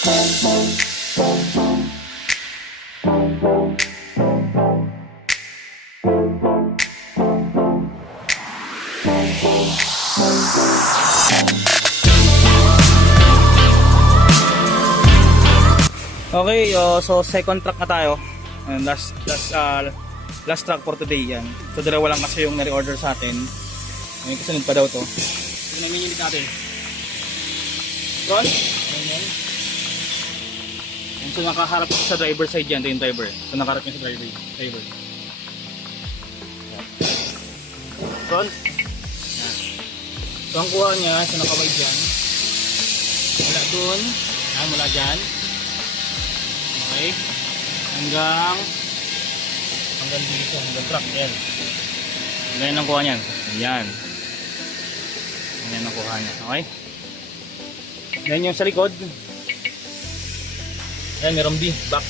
Okay, so second track na tayo. And last track for today yan. So dalawa lang kasi yung nare-order sa atin. May kasunod pa daw to. Ito na yung unit natin. Ron? Ayan. And so nakaharap sa driver side yan. Ito yung driver. So nakaharap yung sa driver. Ron? Yan. So ang kuha niya, sa nakawide dyan. Mula dun. Yan, mula dyan. Okay. Hanggang dito, hanggang truck. Yan. Ganyan ang kuha niyan. Yan. Ganyan ang kuha niya. Okay. Ganyan yung sa likod. Yan, meron B. Back.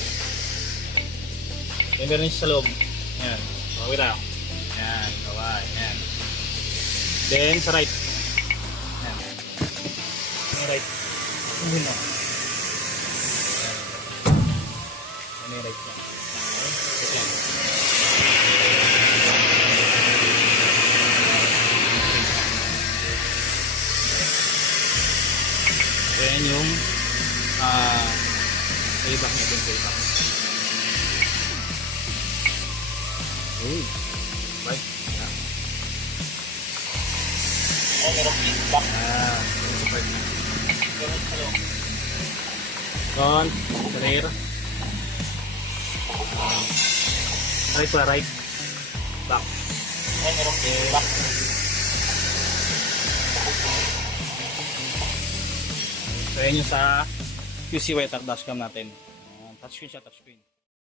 Yan, meron siya sa loob. Yan. Okay tayo. Yan. Kaway. Yan. Then, sa right. Yan. Sa right. Yun na. Yan yung right niya. Okay. Yan yung payback niya, yung payback. Uy, right. Oh, meron payback. Yung support niya. Front, rear. Right pa, right. Back. Oh, meron payback. So yun yung sa QC White dashcam natin. Touchscreen siya, touchscreen.